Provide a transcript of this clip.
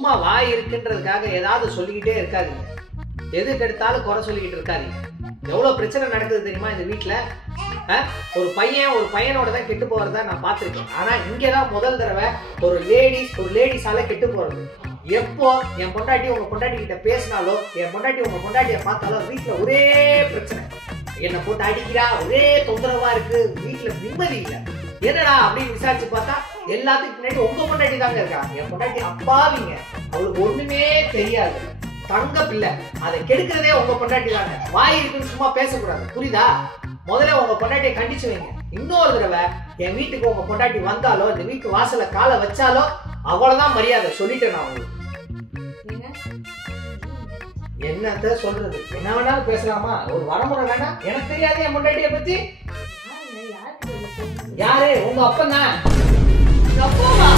சும்மா வாய் இருக்குன்றதுக்காக ஏதாவது சொல்லிக்கிட்டே இருக்காதீங்க. எதுக்கு எடுத்தாலும் குறை சொல்லிக்கிட்டு இருக்காதீங்க. எவ்வளவு பிரச்சனை நடக்குது தெரியுமா இந்த வீட்டுல? ஒரு பையனோட தான் கெட்டு போறதா நான் பார்த்திருக்கேன். ஆனா இங்கதான் முதல் தடவை ஒரு லேடிஸால கெட்டு போறது. எப்போ என் பொண்டாட்டி உங்க பொண்டாட்டி கிட்ட பேசினாலோ, என் பொண்டாட்டி உங்க பொண்டாட்டிய பார்த்தாலோ வீட்டுல ஒரே பிரச்சனை. என்னை போட்டு அடிக்கிறா, ஒரே தொந்தரவா இருக்கு, வீட்டுல நிம்மதி இல்ல. என்னடா அப்படின்னு விசாரிச்சு பார்த்தா எல்லாத்துக்கும் முன்னாடி உங்க பொண்டாட்டி தாங்க இருக்கா. என் பொண்டாட்டி அப்பாவிங்க, அவளுக்கு ஒண்ணுமே தெரியாது, தங்க பிள்ளை. அதை கெடுக்கிறதே உங்க பொண்டாட்டி தாங்க. வாய் இருக்குன்னு சும்மா பேசக்கூடாது, புரியுதா? முதல்ல உங்க பொண்டாட்டியை கண்டிச்சு வைங்க. இன்னொரு தடவை என் வீட்டுக்கு உங்க பொண்டாட்டி வந்தாலோ, இந்த வீட்டு வாசல காலை வச்சாலோ அவ்வளவுதான் மரியாதை. சொல்லிட்டேன் நான் உங்களுக்கு. என்னத்த சொல்றது? என்ன வேணாலும் பேசலாமா? ஒரு வரமுறை வேணாம்? எனக்கு தெரியாது என் பொண்டாட்டிய பத்தி. யாரு? உங்க அப்பன் தான். அப்பாவா?